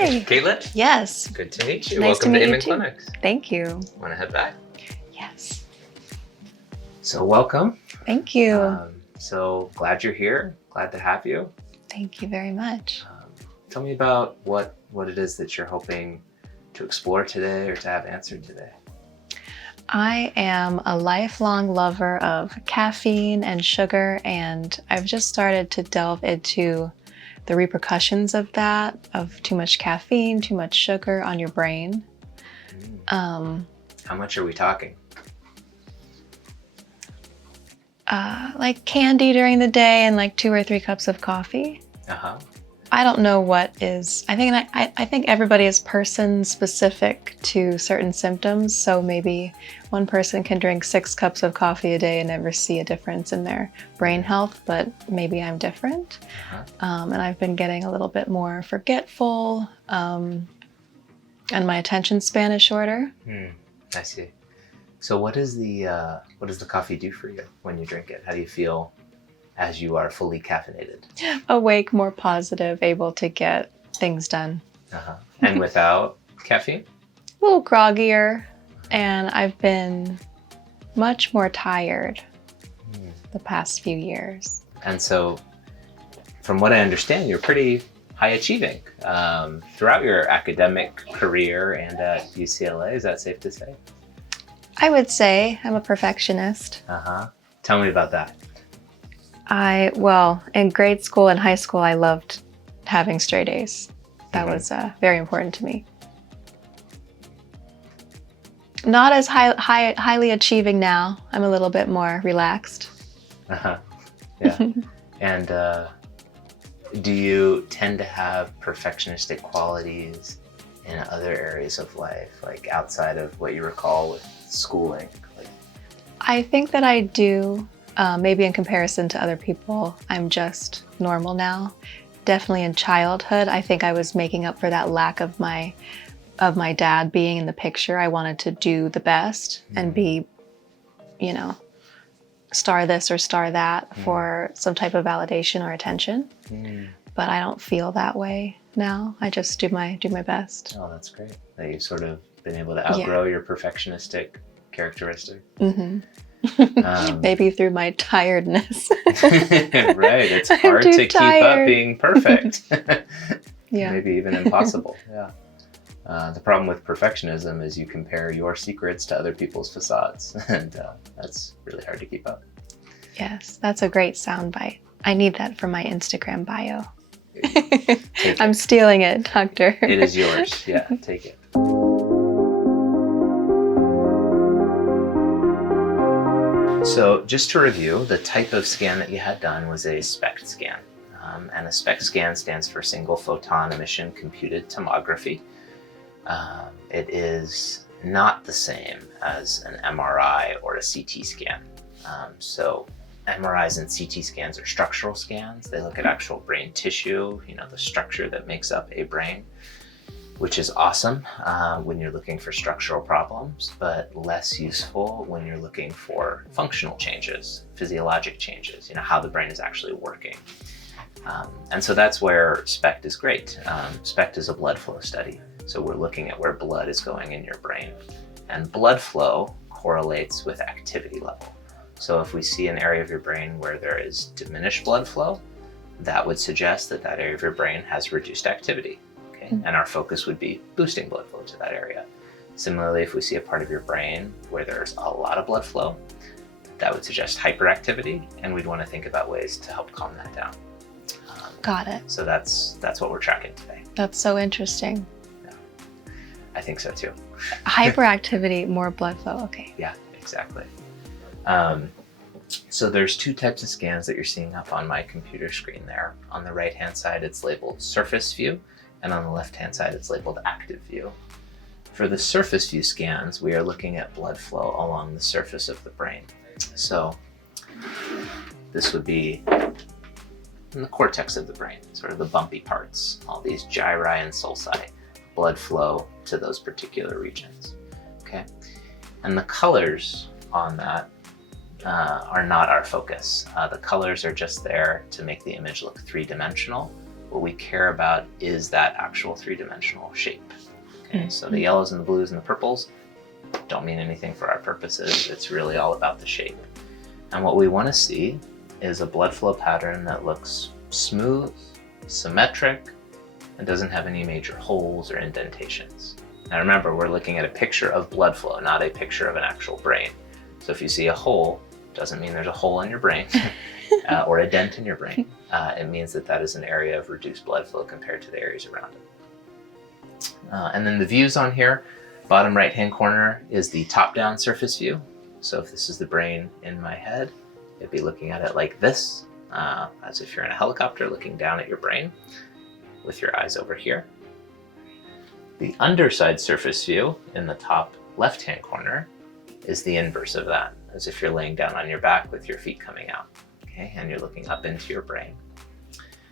Hi. Caitlin? Yes. Good to meet you. Nice Welcome to to meet you Amen too. Clinics. Thank you. Want to head back? Yes. So welcome. Thank you. So glad you're here. Glad to have you. Thank you very much. Tell me about what it is that you're hoping to explore today or to have answered today. I am a lifelong lover of caffeine and sugar, and I've just started to delve into the repercussions of that, of too much caffeine, too much sugar on your brain. How much are we talking? Like candy during the day and like 2 or 3 cups of coffee. I don't know what is. I think everybody is person specific to certain symptoms. So maybe one person can drink 6 cups of coffee a day and never see a difference in their brain health, but maybe I'm different. And I've been getting a little bit more forgetful, and my attention span is shorter. I see. So what does the coffee do for you when you drink it? How do you feel as you are fully caffeinated? Awake, more positive, able to get things done. And without caffeine? A little groggier, and I've been much more tired the past few years. And so, from what I understand, you're pretty high achieving throughout your academic career and at UCLA. Is that safe to say? I would say I'm a perfectionist. Tell me about that. In grade school and high school, I loved having straight A's. That was very important to me. Not as highly achieving now. I'm a little bit more relaxed. Yeah. And do you tend to have perfectionistic qualities in other areas of life, like outside of what you recall with schooling? I think that I do. Maybe in comparison to other people, I'm just normal now. Definitely in childhood, I think I was making up for that lack of my dad being in the picture. I wanted to do the best and be, star this or star that for some type of validation or attention. But I don't feel that way now. I just do my best. Oh, that's great. That you've sort of been able to outgrow your perfectionistic characteristic. Maybe through my tiredness. Right, it's hard to keep up being perfect. Maybe even impossible. The problem with perfectionism is you compare your secrets to other people's facades, and that's really hard to keep up. Yes, that's a great soundbite. I need that for my Instagram bio. I'm stealing it, Doctor. It is yours. Yeah, take it. So just to review, the type of scan that you had done was a SPECT scan. And a SPECT scan stands for single photon emission computed tomography. It is not the same as an MRI or a CT scan. So MRIs and CT scans are structural scans. They look at actual brain tissue, the structure that makes up a brain, which is awesome when you're looking for structural problems, but less useful when you're looking for functional changes, physiologic changes, how the brain is actually working. And so that's where SPECT is great. SPECT is a blood flow study. So we're looking at where blood is going in your brain. And blood flow correlates with activity level. So if we see an area of your brain where there is diminished blood flow, that would suggest that area of your brain has reduced activity. And our focus would be boosting blood flow to that area. Similarly, if we see a part of your brain where there's a lot of blood flow, that would suggest hyperactivity, and we'd want to think about ways to help calm that down. Got it. So that's what we're tracking today. That's so interesting. Yeah, I think so too. Hyperactivity, more blood flow. Okay. Yeah, exactly. So there's 2 types of scans that you're seeing up on my computer screen there. On the right-hand side, it's labeled surface view. And on the left-hand side, it's labeled active view. For the surface view scans, we are looking at blood flow along the surface of the brain. So this would be in the cortex of the brain, sort of the bumpy parts, all these gyri and sulci, blood flow to those particular regions. Okay, and the colors on that are not our focus. The colors are just there to make the image look 3-dimensional, What we care about is that actual three-dimensional shape. Okay? So the yellows and the blues and the purples don't mean anything for our purposes. It's really all about the shape. And what we want to see is a blood flow pattern that looks smooth, symmetric, and doesn't have any major holes or indentations. Now remember, we're looking at a picture of blood flow, not a picture of an actual brain. So if you see a hole, doesn't mean there's a hole in your brain or a dent in your brain. It means that that is an area of reduced blood flow compared to the areas around it. And then the views on here, bottom right-hand corner is the top-down surface view. So if this is the brain in my head, you'd be looking at it like this, as if you're in a helicopter looking down at your brain with your eyes over here. The underside surface view in the top left-hand corner is the inverse of that, as if you're laying down on your back with your feet coming out, okay? And you're looking up into your brain.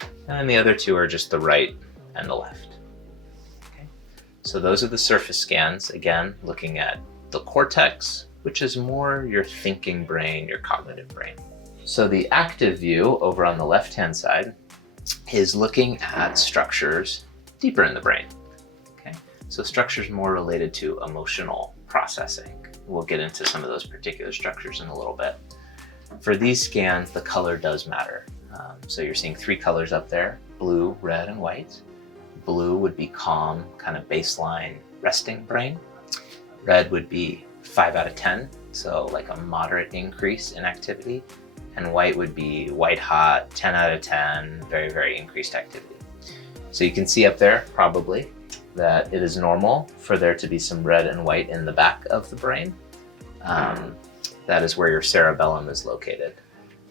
And then the other two are just the right and the left. Okay? So those are the surface scans, again, looking at the cortex, which is more your thinking brain, your cognitive brain. So the active view over on the left-hand side is looking at structures deeper in the brain. Okay? So structures more related to emotional processing. We'll get into some of those particular structures in a little bit. For these scans, the color does matter. So you're seeing three colors up there, blue, red, and white. Blue would be calm, kind of baseline resting brain. Red would be 5 out of 10, so like a moderate increase in activity. And white would be white hot, 10 out of 10, very, very increased activity. So you can see up there, probably, that it is normal for there to be some red and white in the back of the brain. That is where your cerebellum is located.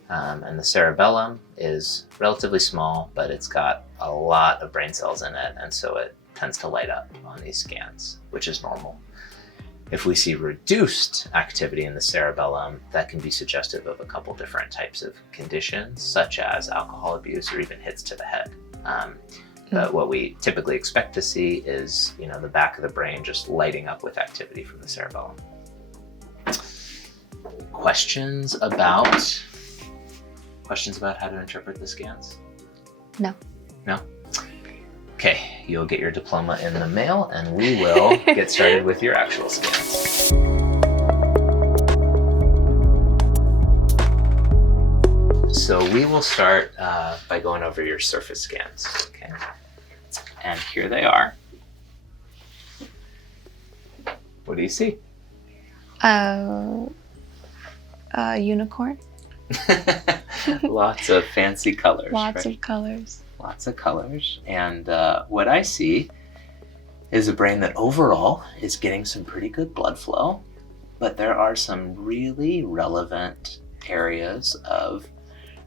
And the cerebellum is relatively small, but it's got a lot of brain cells in it, and so it tends to light up on these scans, which is normal. If we see reduced activity in the cerebellum, that can be suggestive of a couple different types of conditions, such as alcohol abuse or even hits to the head. But what we typically expect to see is, the back of the brain just lighting up with activity from the cerebellum. Questions about how to interpret the scans? No. No? Okay, you'll get your diploma in the mail and we will get started with your actual scans. So we will start by going over your surface scans, okay? And here they are. What do you see? A unicorn. Lots of fancy colors. Lots right? of colors. Lots of colors. And what I see is a brain that overall is getting some pretty good blood flow, but there are some really relevant areas of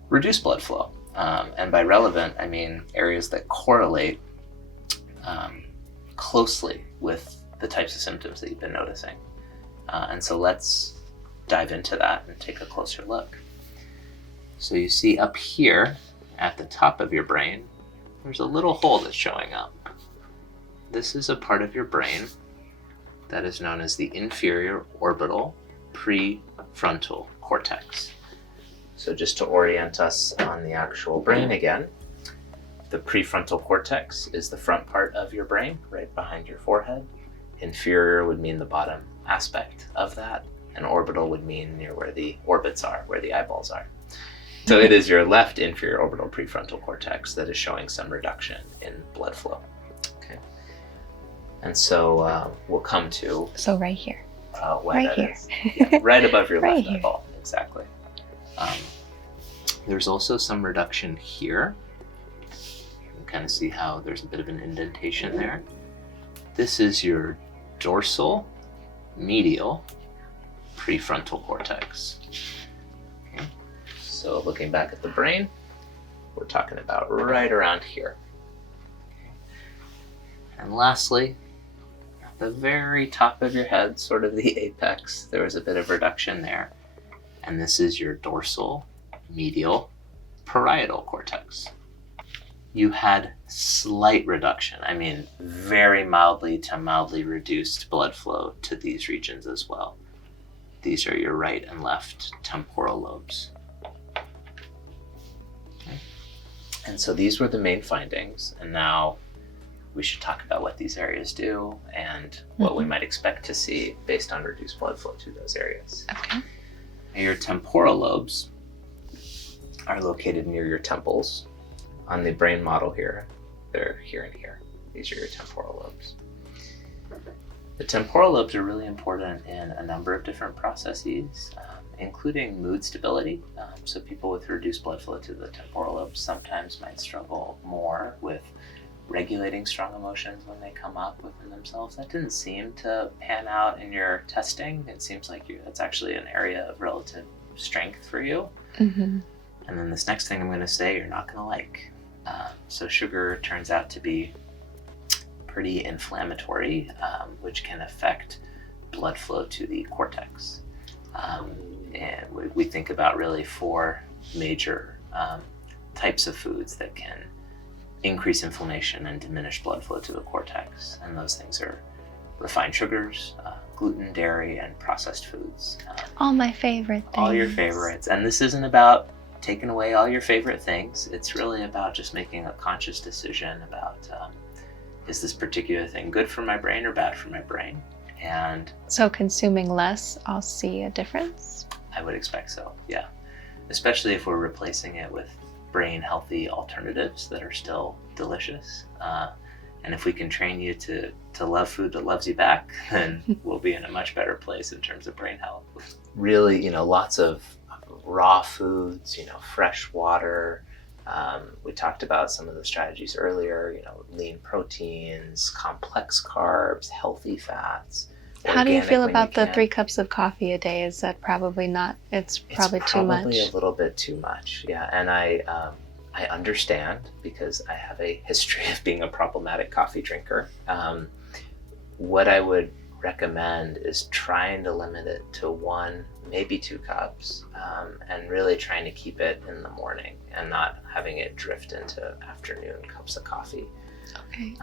reduced blood flow. And by relevant, I mean areas that correlate closely with the types of symptoms that you've been noticing. And so let's dive into that and take a closer look. So you see up here at the top of your brain, there's a little hole that's showing up. This is a part of your brain that is known as the inferior orbital prefrontal cortex. So just to orient us on the actual brain again, the prefrontal cortex is the front part of your brain, right behind your forehead. Inferior would mean the bottom aspect of that, and orbital would mean near where the orbits are, where the eyeballs are. So it is your left inferior orbital prefrontal cortex that is showing some reduction in blood flow. Okay. And so we'll come to... So right here. Right here. Yeah, right above your Right left here. eyeball. Exactly. There's also some reduction here. You can kind of see how there's a bit of an indentation there. This is your dorsal medial prefrontal cortex. Okay. So looking back at the brain, we're talking about right around here. Okay. And lastly, at the very top of your head, sort of the apex, there was a bit of reduction there. And this is your dorsal medial parietal cortex. You had slight reduction, I mean very mildly to mildly reduced blood flow to these regions as well. These are your right and left temporal lobes. Okay. And so these were the main findings. And now we should talk about what these areas do and what we might expect to see based on reduced blood flow to those areas. Okay. Your temporal lobes are located near your temples. On the brain model here, they're here and here. These are your temporal lobes. The temporal lobes are really important in a number of different processes, including mood stability. So people with reduced blood flow to the temporal lobes sometimes might struggle more with regulating strong emotions when they come up within themselves. That didn't seem to pan out in your testing. It seems like that's actually an area of relative strength for you. Mm-hmm. And then this next thing I'm going to say you're not going to like. So sugar turns out to be pretty inflammatory, which can affect blood flow to the cortex. And we think about really 4 major types of foods that can increase inflammation and diminish blood flow to the cortex. And those things are refined sugars, gluten, dairy, and processed foods. All my favorite things. All your favorites. And this isn't about taking away all your favorite things. It's really about just making a conscious decision about is this particular thing good for my brain or bad for my brain? And so consuming less, I'll see a difference? I would expect so, yeah. Especially if we're replacing it with brain healthy alternatives that are still delicious. And if we can train you to love food that loves you back, then we'll be in a much better place in terms of brain health. Really, lots of raw foods, fresh water. We talked about some of the strategies earlier, lean proteins, complex carbs, healthy fats. How do you feel about the 3 cups of coffee a day? Is that probably not, it's probably too much? Probably a little bit too much, yeah. And I understand because I have a history of being a problematic coffee drinker. What I would recommend is trying to limit it to 1, maybe 2 cups, and really trying to keep it in the morning and not having it drift into afternoon cups of coffee. Okay.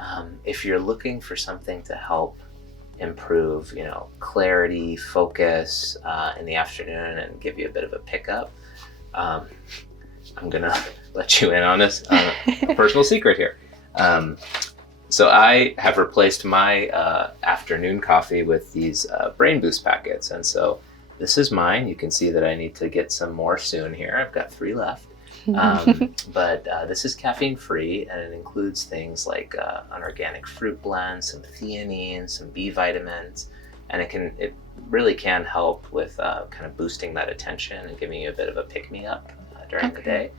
If you're looking for something to help improve, clarity, focus in the afternoon and give you a bit of a pickup, I'm gonna let you in on this a personal secret here. So I have replaced my afternoon coffee with these Brain Boost packets. And so this is mine. You can see that I need to get some more soon here. I've got 3 left. But this is caffeine free, and it includes things like an organic fruit blend, some theanine, some B vitamins, and it really can help with kind of boosting that attention and giving you a bit of a pick-me-up during the day.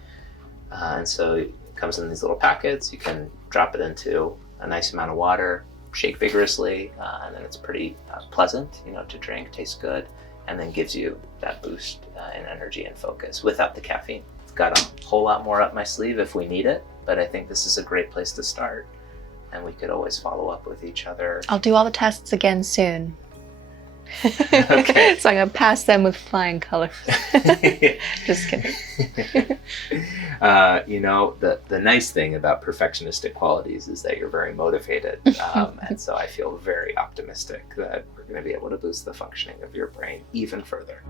And so it comes in these little packets. You can drop it into a nice amount of water, shake vigorously, and then it's pretty pleasant, to drink, tastes good, and then gives you that boost in energy and focus without the caffeine. I've got a whole lot more up my sleeve if we need it, but I think this is a great place to start, and we could always follow up with each other. I'll do all the tests again soon. Okay. So I'm going to pass them with flying colors. Just kidding. The nice thing about perfectionistic qualities is that you're very motivated. And so I feel very optimistic that we're going to be able to boost the functioning of your brain even further.